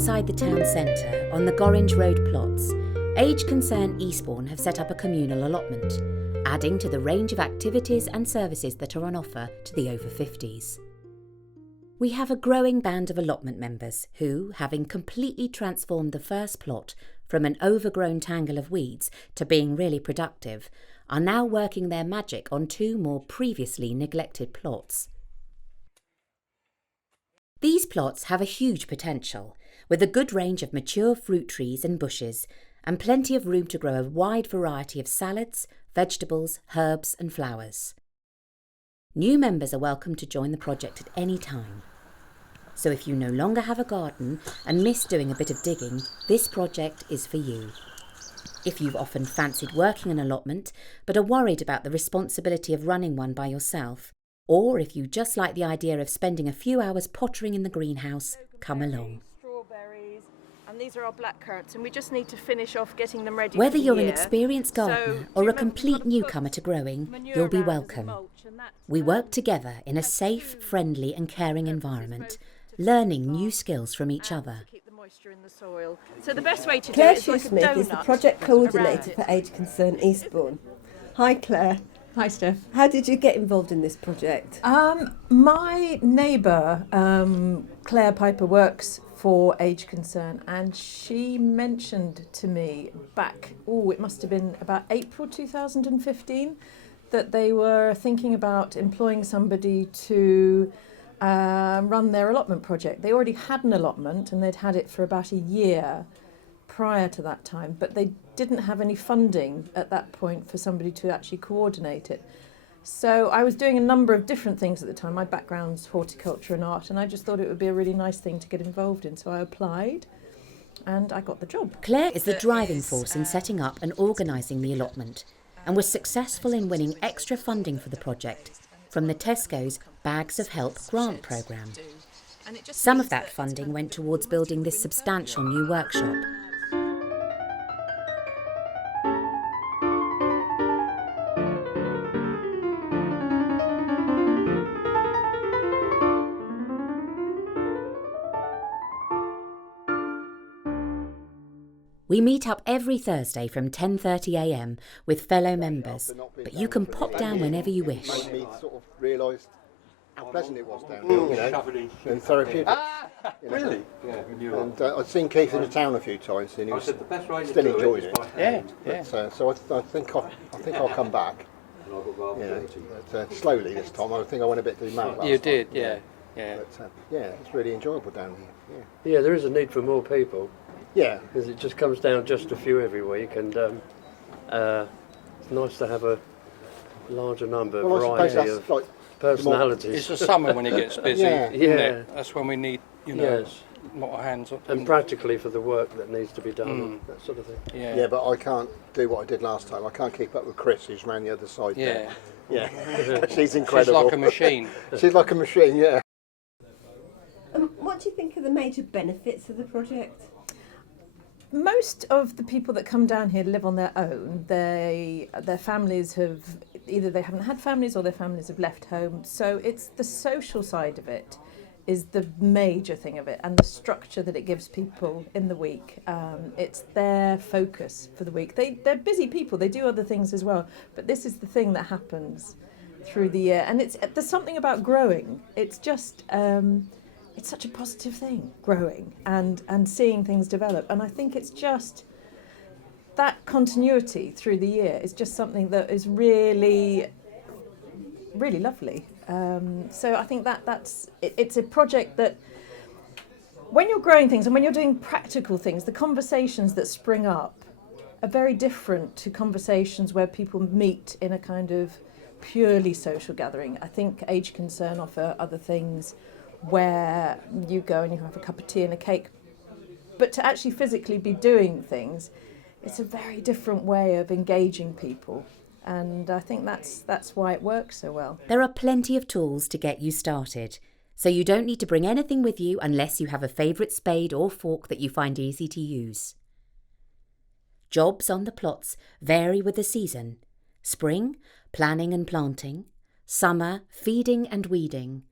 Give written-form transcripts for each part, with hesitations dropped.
outside the town centre, on the Gorringe Road plots, Age Concern Eastbourne have set up a communal allotment, adding to the range of activities and services that are on offer to the over 50s. We have a growing band of allotment members who, having completely transformed the first plot from an overgrown tangle of weeds to being really productive, are now working their magic on 2 more previously neglected plots. These plots have a huge potential, with a good range of mature fruit trees and bushes, and plenty of room to grow a wide variety of salads, vegetables, herbs and flowers. New members are welcome to join the project at any time. So if you no longer have a garden and miss doing a bit of digging, this project is for you. If you've often fancied working an allotment but are worried about the responsibility of running one by yourself, or if you just like the idea of spending a few hours pottering in the greenhouse, come along. Strawberries, and these are our black currants, and we just need to finish off getting them ready. Whether for the you're year. an experienced gardener or a complete newcomer to growing, you'll be welcome. We work together in a safe, friendly and caring environment, learning new skills from each other. So the best way to Claire do it is like a Shoesmith is the donut project coordinator around for it. Age Concern Eastbourne. Hi Claire. Hi, Steph. How did you get involved in this project? My neighbour, Claire Piper, works for Age Concern, and she mentioned to me back, it must have been about April 2015, that they were thinking about employing somebody to run their allotment project. They already had an allotment and they'd had it for about a year prior to that time, but they didn't have any funding at that point for somebody to actually coordinate it. So I was doing a number of different things at the time. My background's horticulture and art, and I just thought it would be a really nice thing to get involved in. So I applied and I got the job. Claire is the driving force in setting up and organising the allotment, and was successful in winning extra funding for the project from the Tesco's Bags of Help grant programme. Some of that funding went towards building this substantial new workshop. We meet up every Thursday from 10:30am with fellow members, but you can pop down whenever you wish. Made me sort of realised how pleasant it was down here, and therapeutic. Really? And I'd seen Keith in the town a few times, and he was still enjoying it. Yeah. But, so I think I'll come back. But, slowly this time. I think I went a bit too mad. You did, yeah. But it's really enjoyable down here. Yeah, there is a need for more people. Yeah. Because it just comes down just a few every week, and it's nice to have a larger number, Well, I suppose variety that's of like personalities. It's the summer when it gets busy, Yeah. isn't it? That's when we need, Yes. more hands up. And practically for the work that needs to be done, that sort of thing. Yeah, but I can't do what I did last time. I can't keep up with Chris, who's round the other side there. Yeah. She's incredible. She's like a machine. She's like a machine, yeah. What do you think are the major benefits of the project? Most of the people that come down here live on their own. Their families have, either they haven't had families or their families have left home. So it's the social side of it is the major thing of it, and the structure that it gives people in the week. It's their focus for the week. They're busy people, they do other things as well, but this is the thing that happens through the year. And there's something about growing. It's just... it's such a positive thing, growing and seeing things develop. And I think it's just that continuity through the year is just something that is really, really lovely. So I think it's a project that when you're growing things and when you're doing practical things, the conversations that spring up are very different to conversations where people meet in a kind of purely social gathering. I think Age Concern offer other things where you go and you have a cup of tea and a cake, but to actually physically be doing things, it's a very different way of engaging people, and I think that's why it works so well. There are plenty of tools to get you started, so you don't need to bring anything with you unless you have a favourite spade or fork that you find easy to use. Jobs on the plots vary with the season. Spring, planning and planting. Summer, feeding and weeding.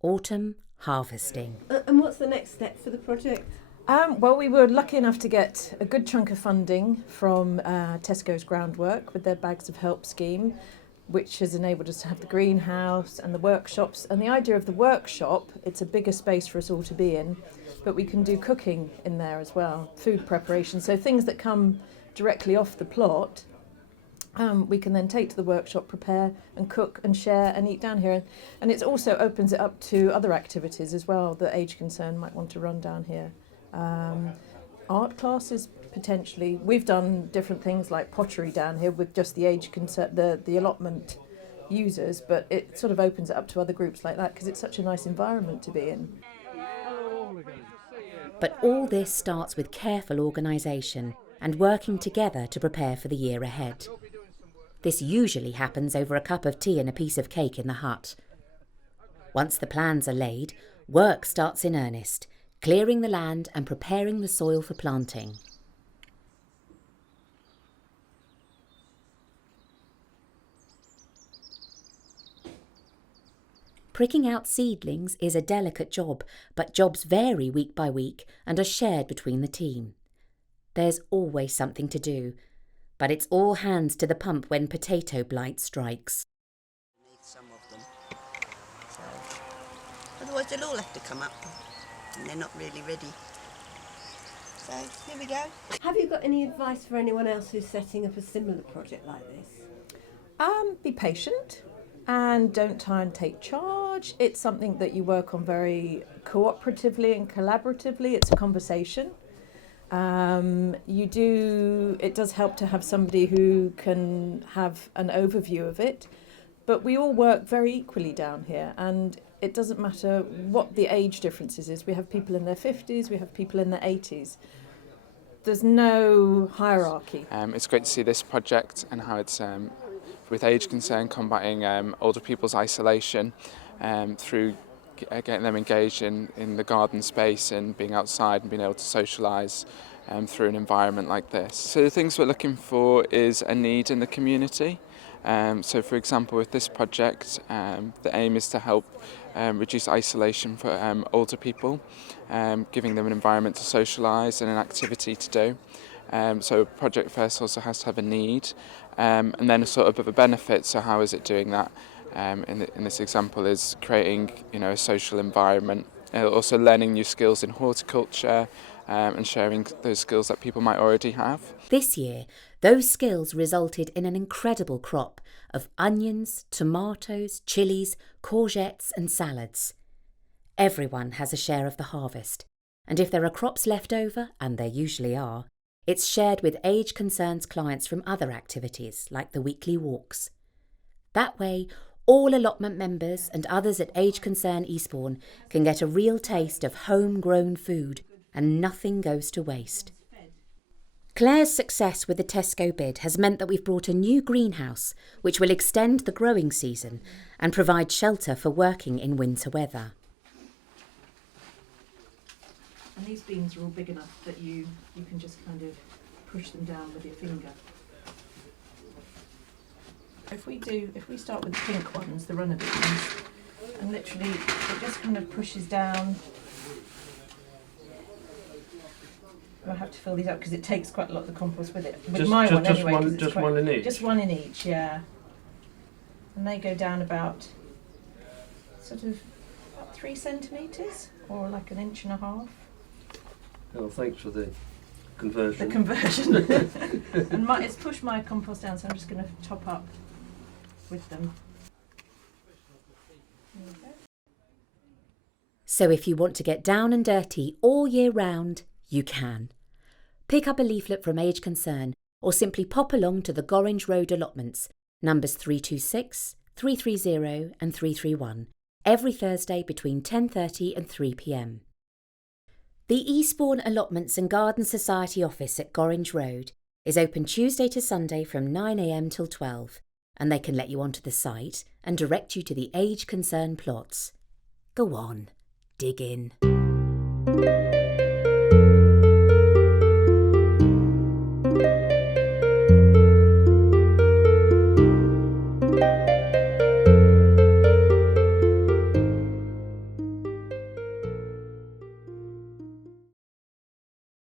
Autumn, harvesting. And what's the next step for the project? Well, we were lucky enough to get a good chunk of funding from Tesco's Groundwork with their Bags of Help scheme, which has enabled us to have the greenhouse and the workshops. And the idea of the workshop, it's a bigger space for us all to be in, but we can do cooking in there as well, food preparation. So things that come directly off the plot, we can then take to the workshop, prepare and cook and share and eat down here. And it also opens it up to other activities as well that Age Concern might want to run down here. Art classes potentially. We've done different things like pottery down here with just the age concern, the allotment users, but it sort of opens it up to other groups like that because it's such a nice environment to be in. But all this starts with careful organisation and working together to prepare for the year ahead. This usually happens over a cup of tea and a piece of cake in the hut. Once the plans are laid, work starts in earnest, clearing the land and preparing the soil for planting. Pricking out seedlings is a delicate job, but jobs vary week by week and are shared between the team. There's always something to do, but it's all hands to the pump when potato blight strikes. Need some of them. So, otherwise they'll all have to come up. And they're not really ready. So here we go. Have you got any advice for anyone else who's setting up a similar project like this? Be patient and don't try and take charge. It's something that you work on very cooperatively and collaboratively. It's a conversation. It does help to have somebody who can have an overview of it, but we all work very equally down here, and it doesn't matter what the age differences is. We have people in their 50s, we have people in their 80s. There's no hierarchy. It's great to see this project and how it's with Age Concern combating older people's isolation through getting them engaged in the garden space and being outside and being able to socialise through an environment like this. So the things we're looking for is a need in the community. So for example, with this project, the aim is to help reduce isolation for older people, giving them an environment to socialise and an activity to do. So a project first also has to have a need, and then a sort of a benefit. So how is it doing that? In this example is creating, a social environment, also learning new skills in horticulture and sharing those skills that people might already have. This year, those skills resulted in an incredible crop of onions, tomatoes, chilies, courgettes and salads. Everyone has a share of the harvest, and if there are crops left over, and there usually are, it's shared with Age Concern's clients from other activities like the weekly walks. That way, all allotment members and others at Age Concern Eastbourne can get a real taste of homegrown food and nothing goes to waste. Claire's success with the Tesco bid has meant that we've brought a new greenhouse which will extend the growing season and provide shelter for working in winter weather. And these beans are all big enough that you can just kind of push them down with your finger. If we start with the pink ones, the runner beans, and literally it just kind of pushes down. I have to fill these up because it takes quite a lot of the compost with it. With my one anyway, one in each? Just one in each, yeah. And they go down about 3 centimetres or like 1.5 inches. Oh, thanks for the conversion. The conversion. And it's pushed my compost down, so I'm just going to top up with them. So if you want to get down and dirty all year round, you can. Pick up a leaflet from Age Concern or simply pop along to the Gorringe Road allotments, numbers 326, 330 and 331, every Thursday between 10:30 and 3 p.m. The Eastbourne Allotments and Garden Society office at Gorringe Road is open Tuesday to Sunday from 9 a.m. till 12, and they can let you onto the site and direct you to the Age Concern plots. Go on, dig in.